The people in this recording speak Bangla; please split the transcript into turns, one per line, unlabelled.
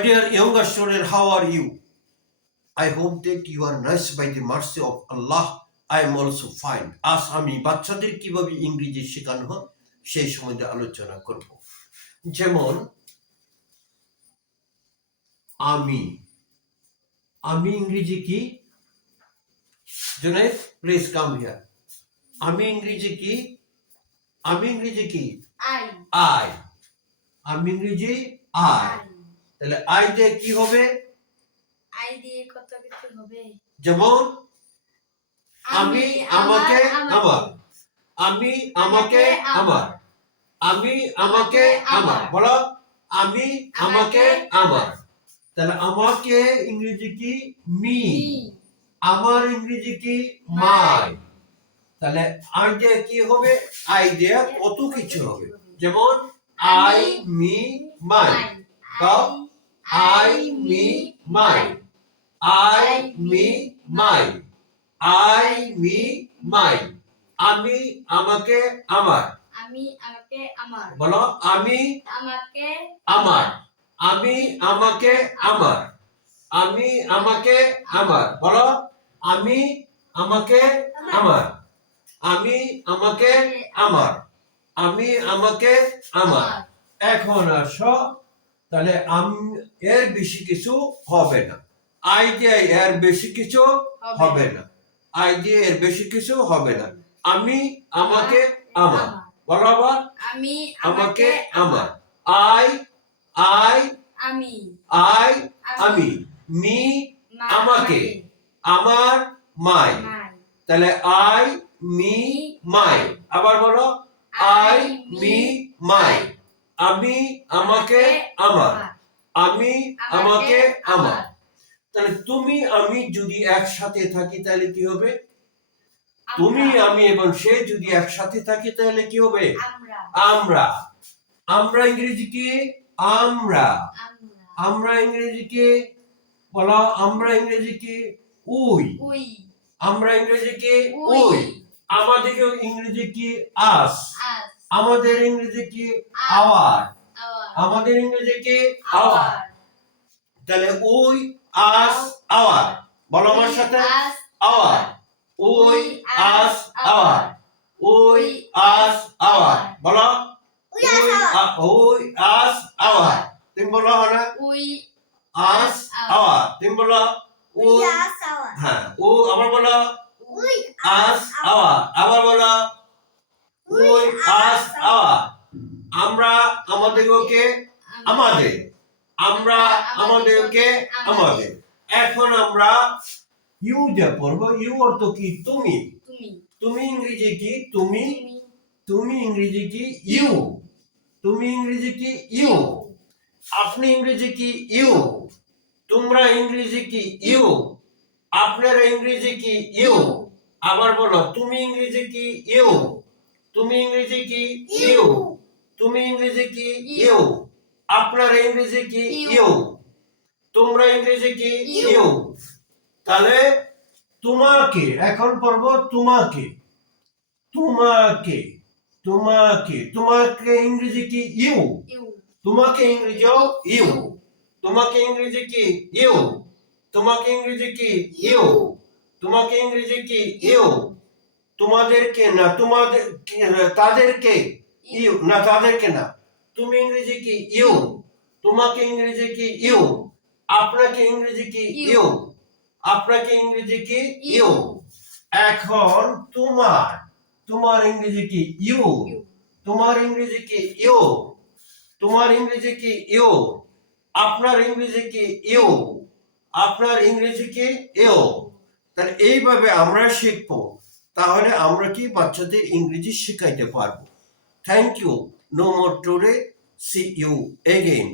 My dear younger student, how are you? I hope that you are nice by the mercy of Allah. I am also fine. আজ আমি বাচ্চাদের কীভাবে ইংরেজি শেখানো হয় সেই সম্বন্ধে আলোচনা করব যেমন আমি আমি ইংরেজি কি জুনাইদ প্লিজ কাম হিয়ার আমি ইংরেজি কি আমি ইংরেজি কি
আই
আই আমি ইংরেজি আই তাহলে আই দিয়ে কি হবে?
আই দিয়ে কত কিছু হবে?
যেমন আমি আমাকে আমার আমি আমাকে আমার। আমি আমাকে আমার। বলো আমি আমাকে আমার। তাহলে আমাকে ইংরেজি কি? মি। আমার ইংরেজি কি? মাই। তাহলে আই দিয়ে কি হবে? আই দিয়ে কত কিছু হবে? যেমন I me my. Kau? I, me, mine. I, me, mine. I, me, mine. আমি আমাকে আমার।
আমি আমাকে আমার।
বলো আমি
আমাকে
আমার। আমি আমাকে আমার। আমি আমাকে আমার। বলো আমি আমাকে আমার। আমি আমাকে আমার। আমি আমাকে আমার। এখন আসো তাহলে আম- এর বেশি কিছু হবে না। আই দিয়ে এর বেশি কিছু হবে না। আই দিয়ে এর বেশি কিছু হবে না। আমি আমাকে আমার। বরাবর
আমি
আমাকে আমার। আই আই
আমি।
আই আমি। মি আমাকে। আমার মাই।
মাই।
তাহলে আই মি মাই। আবার বলো। I me my. আমি আমাকে আমার। আমি আমাকে আমার। তাহলে তুমি আমি যদি একসাথে থাকি তাহলে কি হবে? তুমি আমি এবং সে যদি একসাথে থাকি তাহলে কি হবে?
আমরা।
আমরা। আমরা ইংরেজি কি? আমরা।
আমরা।
ইংরেজি কি? বলা আমরা ইংরেজি কি? উই।
উই।
আমরা ইংরেজি কি?
উই।
উই। আমাদের ইংরেজি কি? আস।
আস।
আমাদের ইংরেজি কি? আওয়ার
আওয়ার
আমাদের ইংরেজি কি? আওয়ার
আওয়ার
তাহলে ওই আস আওয়ার বলো আমার সাথে।
Us
our we us our we us our বলো। আ- উই আস আওয়ার তুমি বলো না?
উই
আস আওয়ার তুমি বলো। উই হ্যাঁ ও আবার বলো। ওই আস আওয়ার আবার বলো। উই আস আওয়ার আমরা আমাদেরকে আমাদের। আমরা আমাদেরকে আমাদের। এখন আমরা ইউ যা পড়ব ইউ অর্থ কি? তুমি।
তুমি।
ইংরেজি কি? তুমি।
তুমি
তুমি ইংরেজি কি? ইউ তুমি ইংরেজি কি? ইউ আপনি ইংরেজি কি? ইউ তোমরা ইংরেজি কি? ইউ আপনারা ইংরেজি কি? ইউ আবার বলো তুমি ইংরেজি কি? ইউ তুমি ইংরেজি কি? ইউ। তুমি ইংরেজি কি? ইউ। আপনারা ইংরেজি কি? ইউ। তোমরা ইংরেজি কি? ইউ। তাহলে তোমাকে এখন পড়ব তোমাকে। তোমাকে তোমাকে। তোমাকে ইংরেজি কি?
ইউ।
তোমাকে ইংরেজি ইউ। তোমাকে ইংরেজি কি? ইউ। তোমাকে ইংরেজি কি? ইউ। তোমাকে ইংরেজি কি? ইউ। তোমাদেরকে না তোমাদের তাদেরকে ইউ না তাদেরকে না তুমি ইংরেজি কি ইউ তোমাকে ইংরেজি কি ইউ আপনাকে ইংরেজি কি ইউ আপনাকে ইংরেজি কি ইউ এখন তোমার তোমার ইংরেজি কি ইউ
ইউ
তোমার ইংরেজি কি ইউ তোমার ইংরেজি কি ইউ আপনার ইংরেজি কি ইউ আপনার ইংরেজি কি ইউ তাহলে এইভাবে আমরা শিখব তাহলে আমরা কি বাচ্চাদের ইংরেজি শেখাইতে পারব? Thank you no more today see you again